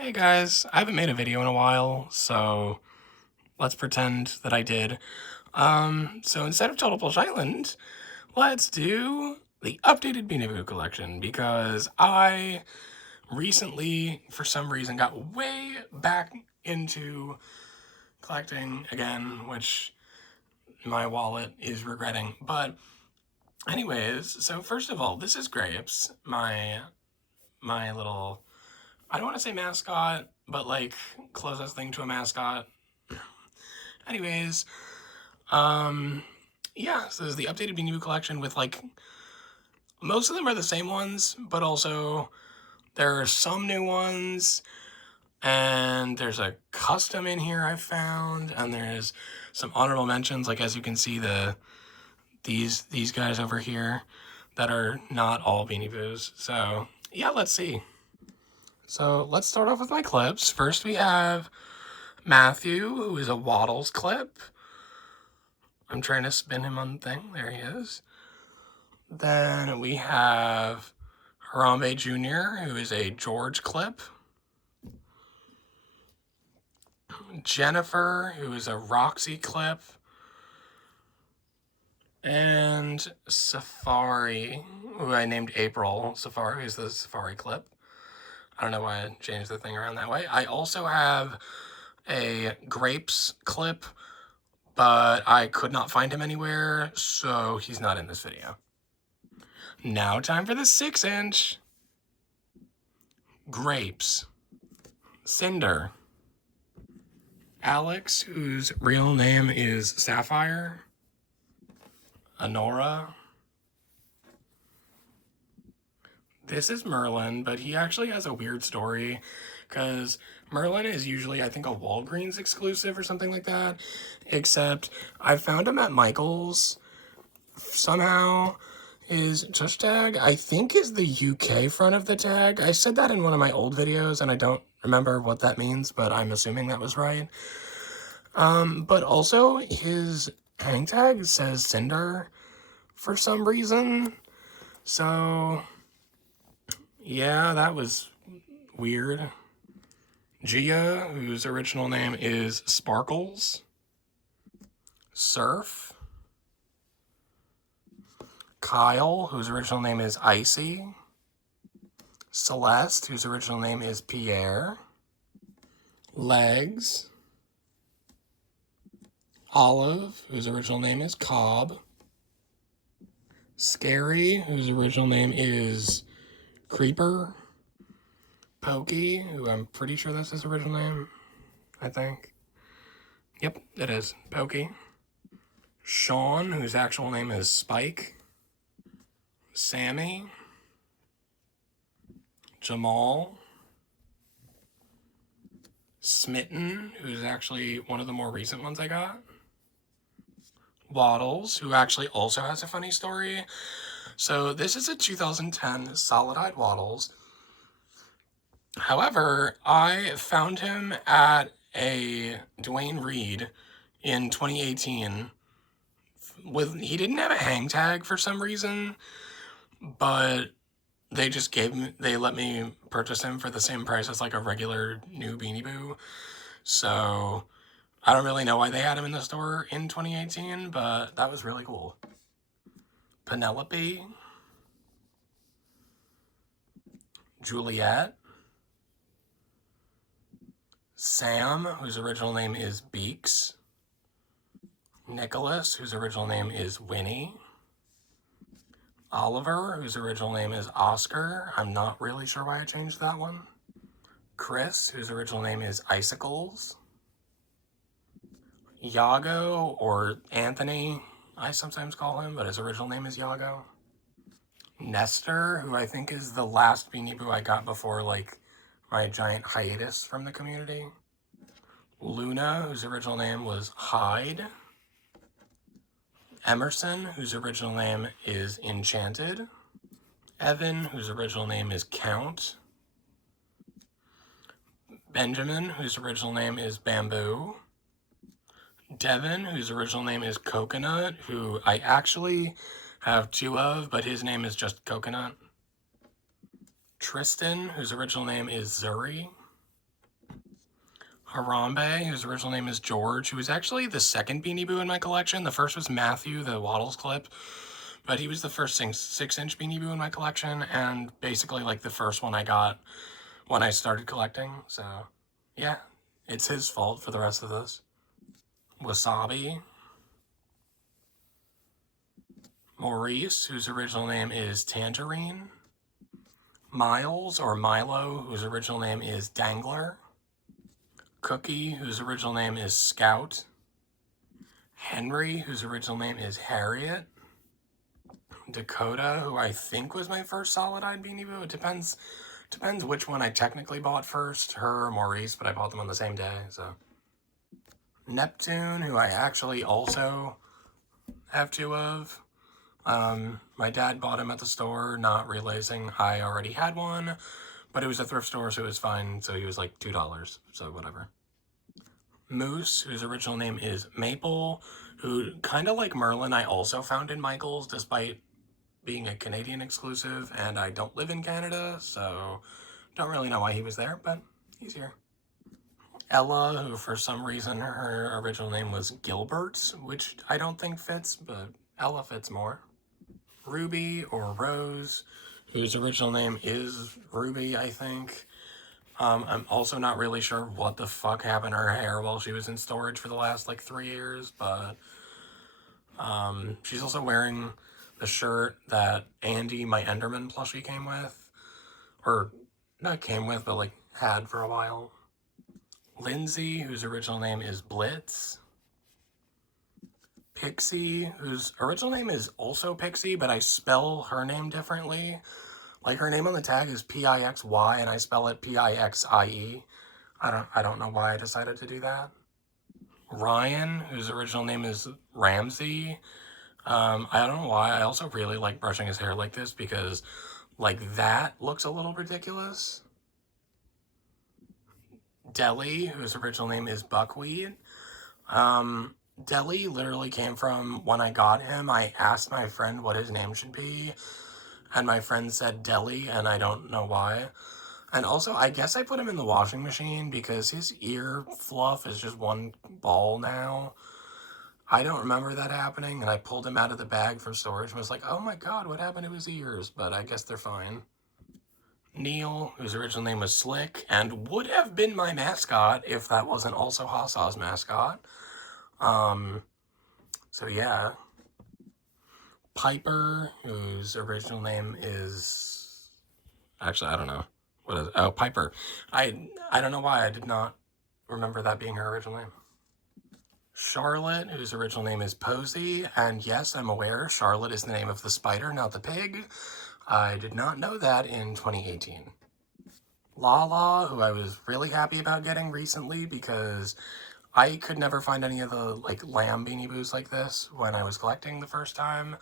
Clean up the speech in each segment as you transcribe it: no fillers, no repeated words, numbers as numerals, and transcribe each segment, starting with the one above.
Hey guys, I haven't made a video in a while, so let's pretend that I did. So instead of Total Plush Island, let's do the updated Beanie Boo Collection, because I recently, for some reason, got way back into collecting again, which my wallet is regretting. But anyways, so first of all, this is Grapes, my little, I don't want to say mascot, but like closest thing to a mascot. Anyways, yeah, so there's the updated Beanie Boo collection with like, most of them are the same ones, but also there are some new ones, and there's a custom in here I found, and there's some honorable mentions, like as you can see, these guys over here that are not all Beanie Boos. So yeah, let's see. So let's start off with my clips. First we have Matthew, who is a Waddles clip. I'm trying to spin him on the thing. There he is. Then we have Harambe Jr., who is a George clip. Jennifer, who is a Roxy clip. And Safari, who I named April. Safari is the Safari clip. I don't know why I changed the thing around that way. I also have a Grapes clip, but I could not find him anywhere, so he's not in this video. Now time for the 6-inch. Grapes. Cinder. Alex, whose real name is Sapphire. Honora. This is Merlin, but he actually has a weird story, because Merlin is usually, I think, a Walgreens exclusive or something like that, except I found him at Michael's. Somehow his tush tag, I think, is the UK front of the tag. I said that in one of my old videos, and I don't remember what that means, but I'm assuming that was right. But also his hang tag says Cinder for some reason. So yeah, that was weird. Gia, whose original name is Sparkles. Surf. Kyle, whose original name is Icy. Celeste, whose original name is Pierre. Legs. Olive, whose original name is Cobb. Scary, whose original name is Creeper. Pokey, who I'm pretty sure that's his original name, I think. Yep, it is. Pokey. Sean, whose actual name is Spike. Sammy. Jamal. Smitten, who's actually one of the more recent ones I got. Waddles, who actually also has a funny story. So this is a 2010 solid-eyed Waddles. However, I found him at a Dwayne Reed in 2018. He didn't have a hang tag for some reason, but they just let me purchase him for the same price as like a regular new Beanie Boo. So I don't really know why they had him in the store in 2018, but that was really cool. Penelope. Juliet. Sam, whose original name is Beaks. Nicholas, whose original name is Winnie. Oliver, whose original name is Oscar. I'm not really sure why I changed that one. Chris, whose original name is Icicles. Yago, or Anthony, I sometimes call him, but his original name is Yago. Nestor, who I think is the last Beanie Boo I got before, like, my giant hiatus from the community. Luna, whose original name was Hyde. Emerson, whose original name is Enchanted. Evan, whose original name is Count. Benjamin, whose original name is Bamboo. Devin, whose original name is Coconut, who I actually have two of, but his name is just Coconut. Tristan, whose original name is Zuri. Harambe, whose original name is George, who was actually the second Beanie Boo in my collection. The first was Matthew, the Waddles clip, but he was the first 6-inch Beanie Boo in my collection, and basically like the first one I got when I started collecting. So, yeah, it's his fault for the rest of this. Wasabi. Maurice, whose original name is Tangerine. Miles, or Milo, whose original name is Dangler. Cookie, whose original name is Scout. Henry, whose original name is Harriet. Dakota, who I think was my first solid-eyed Beanie Boo. It depends which one I technically bought first, her or Maurice, but I bought them on the same day, so. Neptune, who I actually also have two of. My dad bought him at the store, not realizing I already had one, but it was a thrift store, so it was fine, so he was like $2, so whatever. Moose, whose original name is Maple, who, kind of like Merlin, I also found in Michael's, despite being a Canadian exclusive, and I don't live in Canada, so don't really know why he was there, but he's here. Ella, who for some reason her original name was Gilbert, which I don't think fits, but Ella fits more. Ruby, or Rose, whose original name is Ruby, I think. I'm also not really sure what the fuck happened to her hair while she was in storage for the last, like, 3 years, but she's also wearing the shirt that Andy, my Enderman plushie, came with. Or, not came with, but, like, had for a while. Lindsay, whose original name is Blitz. Pixie, whose original name is also Pixie, but I spell her name differently. Like, her name on the tag is Pixy, and I spell it Pixie. I don't know why I decided to do that. Ryan, whose original name is Ramsey. I don't know why. I also really like brushing his hair like this because, like, that looks a little ridiculous. Deli, whose original name is Buckwheat. Deli literally came from when I got him. I asked my friend what his name should be, and my friend said Deli, and I don't know why. And also, I guess I put him in the washing machine because his ear fluff is just one ball now. I don't remember that happening, and I pulled him out of the bag from storage and was like, oh my god, what happened to his ears? But I guess they're fine. Neil, whose original name was Slick, and would have been my mascot if that wasn't also Hasa's mascot. So yeah. Piper, whose original name is... Actually, I don't know. What is it? Oh, Piper. I don't know why I did not remember that being her original name. Charlotte, whose original name is Posey, and yes, I'm aware Charlotte is the name of the spider, not the pig. I did not know that in 2018. Lala, who I was really happy about getting recently because I could never find any of the, like, lamb Beanie Boos like this when I was collecting the first time.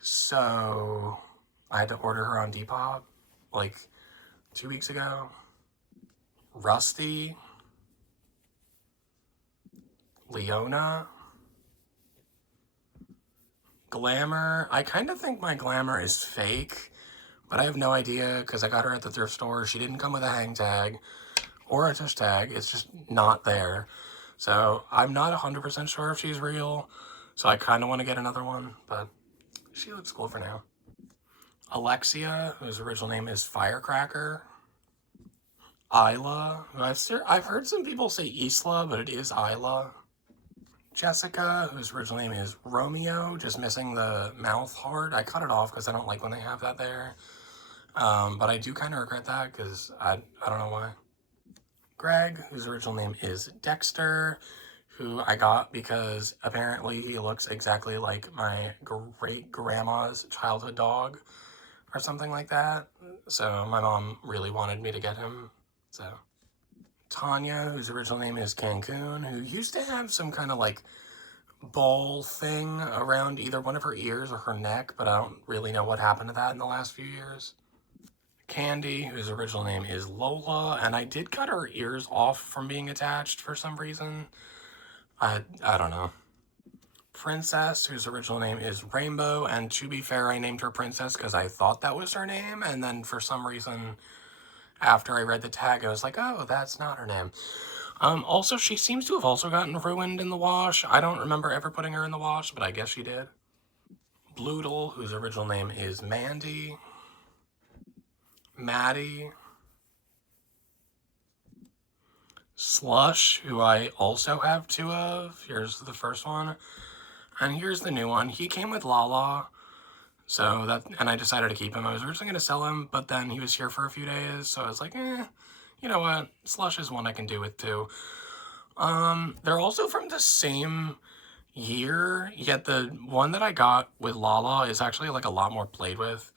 So I had to order her on Depop, like, 2 weeks ago. Rusty. Leona. Glamour. I kind of think my Glamour is fake, but I have no idea because I got her at the thrift store. She didn't come with a hang tag or a tush tag. It's just not there. So I'm not 100% sure if she's real. So I kind of want to get another one, but she looks cool for now. Alexia, whose original name is Firecracker. Isla, who I've heard some people say Isla, but it is Isla. Jessica, whose original name is Romeo, just missing the mouth heart. I cut it off because I don't like when they have that there. But I do kind of regret that because I don't know why. Greg, whose original name is Dexter, who I got because apparently he looks exactly like my great-grandma's childhood dog or something like that. So my mom really wanted me to get him, so. Tanya, whose original name is Cancun, who used to have some kind of, like, ball thing around either one of her ears or her neck, but I don't really know what happened to that in the last few years. Candy, whose original name is Lola, and I did cut her ears off from being attached for some reason. I don't know. Princess, whose original name is Rainbow, and to be fair, I named her Princess because I thought that was her name, and then for some reason, after I read the tag, I was like, oh, that's not her name. Also, she seems to have also gotten ruined in the wash. I don't remember ever putting her in the wash, but I guess she did. Bloodle, whose original name is Mandy. Maddie. Slush, who I also have two of. Here's the first one. And here's the new one. He came with Lala. So that, and I decided to keep him. I was originally going to sell him, but then he was here for a few days. So I was like, you know what? Slush is one I can do with too. They're also from the same year, yet the one that I got with Lala is actually like a lot more played with.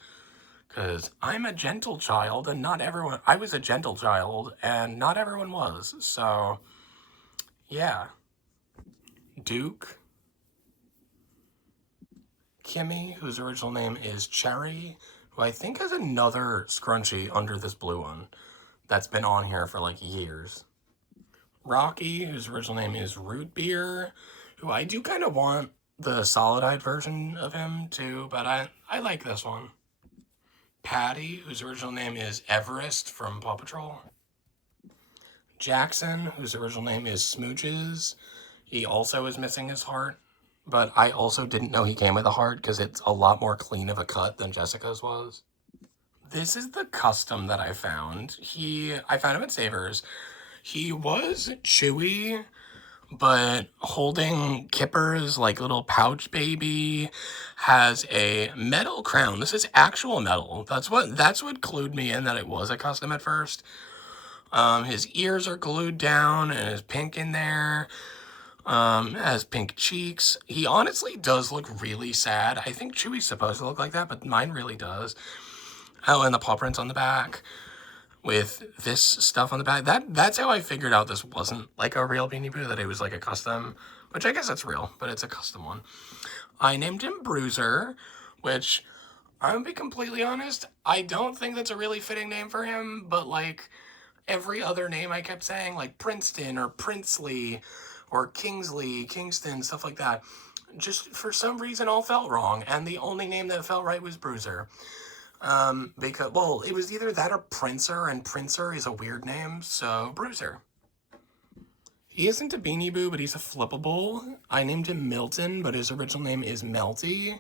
Because I'm a gentle child and not everyone, I was a gentle child and not everyone was. So, yeah. Duke. Kimmy, whose original name is Cherry, who I think has another scrunchie under this blue one that's been on here for like years. Rocky, whose original name is Root Beer, who I do kind of want the solid-eyed version of him too, but I like this one. Patty, whose original name is Everest from Paw Patrol. Jackson, whose original name is Smooches. He also is missing his heart, but I also didn't know he came with a heart because it's a lot more clean of a cut than Jessica's was. This is the custom that I found. I found him at Savers. He was chewy, but holding Kipper's like little pouch baby, has a metal crown. This is actual metal. That's what clued me in that it was a custom at first. His ears are glued down and is pink in there. Has pink cheeks. He honestly does look really sad. I think Chewie's supposed to look like that, but mine really does. Oh, and the paw prints on the back with this stuff on the back. That's how I figured out this wasn't like a real Beanie Boo, that it was like a custom, which I guess it's real, but it's a custom one. I named him Bruiser, which I'm gonna be completely honest, I don't think that's a really fitting name for him, but like every other name I kept saying, like Princeton or Princely or Kingsley, Kingston, stuff like that, just for some reason all felt wrong, and the only name that felt right was Bruiser. Because, well, it was either that or Princer, and Princer is a weird name, so Bruiser. He isn't a Beanie Boo, but he's a flippable. I named him Milton, but his original name is Melty.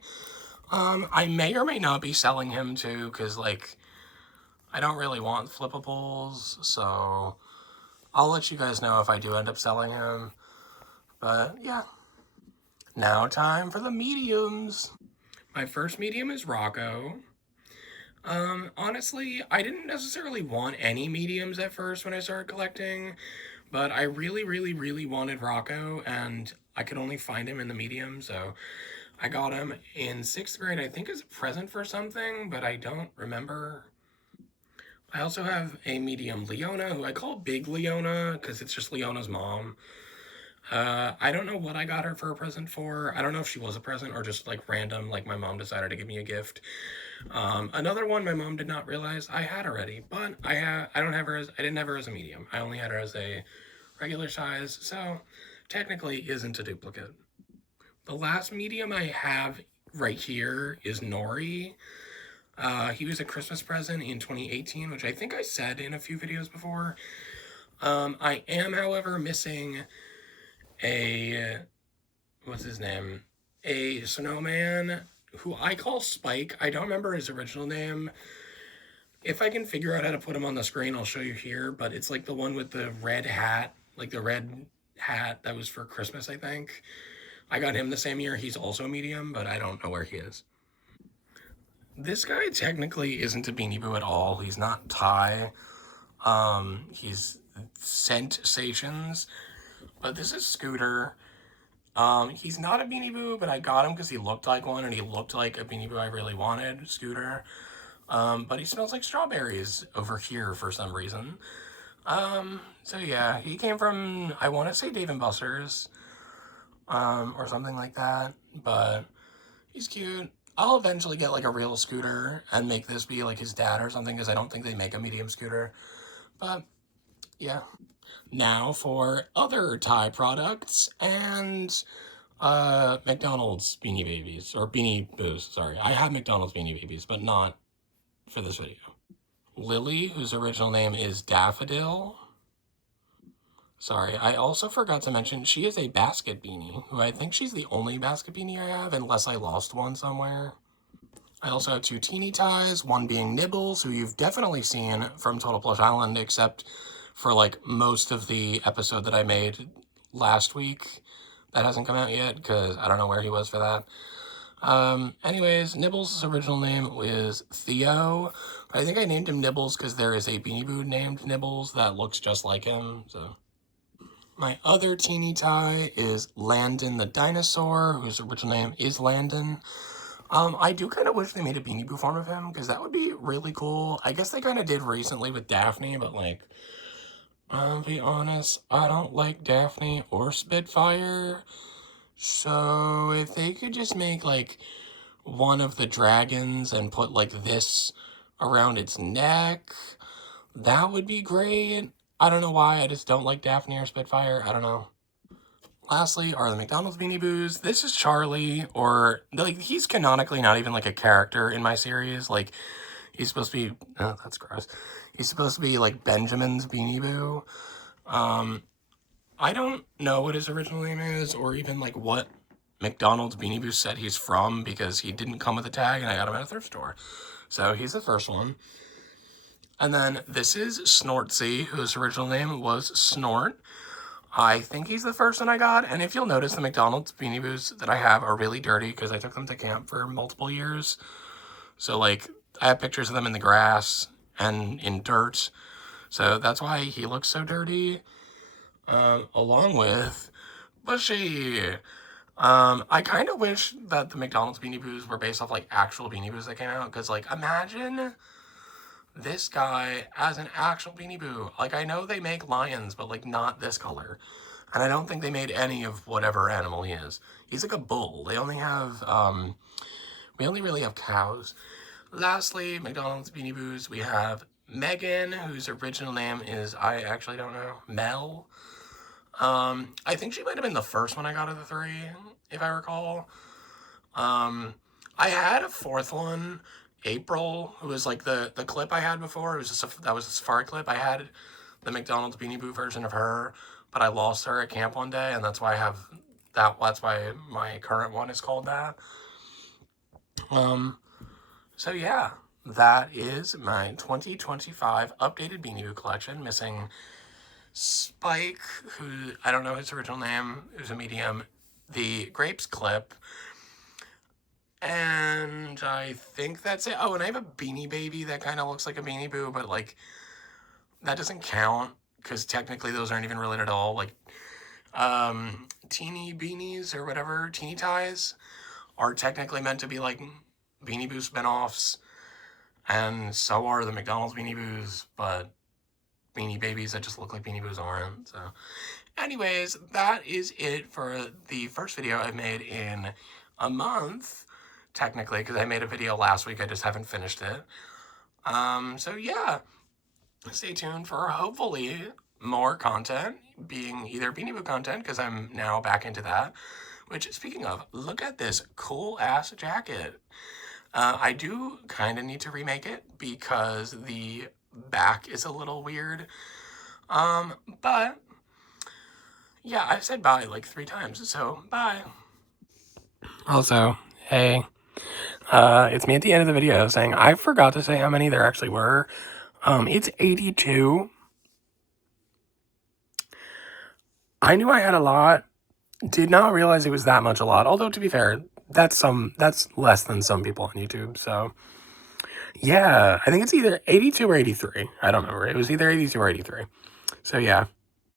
I may or may not be selling him too, because, like, I don't really want flippables, so I'll let you guys know if I do end up selling him. But, yeah. Now time for the mediums. My first medium is Rocco. Honestly, I didn't necessarily want any mediums at first when I started collecting, but I really, really, really wanted Rocco, and I could only find him in the medium, so I got him in 6th grade, I think as a present for something, but I don't remember. I also have a medium Leona, who I call Big Leona, because it's just Leona's mom. I don't know what I got her for a present for. I don't know if she was a present or just like random, like my mom decided to give me a gift. Another one my mom did not realize I had already, but I didn't have her as a medium. I only had her as a regular size, so technically isn't a duplicate. The last medium I have right here is Nori. He was a Christmas present in 2018, which I think I said in a few videos before. I am, however, missing what's his name? A snowman who I call Spike. I don't remember his original name. If I can figure out how to put him on the screen, I'll show you here, but it's like the one with the red hat, like the red hat that was for Christmas, I think. I got him the same year. He's also a medium, but I don't know where he is. This guy technically isn't a Beanie Boo at all. He's not Thai. He's Sensations, but this is Scooter. He's not a Beanie Boo, but I got him because he looked like one, and he looked like a Beanie Boo I really wanted, Scooter. But he smells like strawberries over here for some reason. So yeah, he came from, I want to say Dave & Buster's, or something like that, but he's cute. I'll eventually get like a real Scooter and make this be like his dad or something, because I don't think they make a medium Scooter, but yeah. Now for other Thai products and McDonald's Beanie Babies, or Beanie Boos, sorry. I have McDonald's Beanie Babies, but not for this video. Lily, whose original name is Daffodil. Sorry, I also forgot to mention she is a basket beanie, who I think she's the only basket beanie I have, unless I lost one somewhere. I also have two teeny ties, one being Nibbles, who you've definitely seen from Total Plush Island, except for like most of the episode that I made last week. That hasn't come out yet, because I don't know where he was for that. Anyways, Nibbles' original name is Theo. I think I named him Nibbles because there is a Beanie Boo named Nibbles that looks just like him, so. My other teeny tie is Landon the dinosaur, whose original name is Landon. I do kind of wish they made a Beanie Boo form of him, because that would be really cool. I guess they kind of did recently with Daphne, but like, I'll be honest, I don't like Daphne or Spitfire. So if they could just make like one of the dragons and put like this around its neck, that would be great. I don't know why, I just don't like Daphne or Spitfire, I don't know. Lastly are the McDonald's Beanie Boos. This is Charlie, or like he's canonically not even like a character in my series. Like he's supposed to be, oh, that's gross. He's supposed to be like Benjamin's Beanie Boo. I don't know what his original name is, or even like what McDonald's Beanie Boo said he's from, because he didn't come with a tag and I got him at a thrift store. So he's the first one. And then this is Snortsy, whose original name was Snort. I think he's the first one I got, and if you'll notice, the McDonald's Beanie Boos that I have are really dirty because I took them to camp for multiple years. So, like, I have pictures of them in the grass and in dirt. So that's why he looks so dirty. Along with Bushy. I kind of wish that the McDonald's Beanie Boos were based off, like, actual Beanie Boos that came out. Because, like, imagine this guy as an actual Beanie Boo. Like, I know they make lions, but, like, not this color. And I don't think they made any of whatever animal he is. He's like a bull. They only have, we only really have cows. Lastly, McDonald's Beanie Boos, we have Megan, whose original name is, I actually don't know, Mel. I think she might have been the first one I got of the three, if I recall. I had a fourth one, April, who was like the clip I had before. It was that was a Safari clip. I had the McDonald's Beanie Boo version of her, but I lost her at camp one day, and that's why I have that. That's why my current one is called that. So yeah, that is my 2025 updated Beanie Boo collection, missing Spike, who I don't know his original name, who's a medium, the Grapes clip, and I think that's it. Oh, and I have a Beanie Baby that kind of looks like a Beanie Boo, but like that doesn't count because technically those aren't even related at all. Like teeny beanies or whatever, teeny ties, are technically meant to be like Beanie Boo spinoffs, and so are the McDonald's Beanie Boos, but Beanie Babies that just look like Beanie Boos aren't. So anyways, that is it for the first video I've made in a month, technically, because I made a video last week, I just haven't finished it. So yeah, stay tuned for hopefully more content, being either Beanie Boo content, because I'm now back into that, which, speaking of, look at this cool-ass jacket. I do kind of need to remake it because the back is a little weird. But, yeah, I've said bye like 3 times, so bye. Also, hey, it's me at the end of the video saying I forgot to say how many there actually were. It's 82. I knew I had a lot. Did not realize it was that much a lot. Although, to be fair, that's less than some people on YouTube. So, yeah, I think it's either 82 or 83. I don't remember. It was either 82 or 83. So, yeah.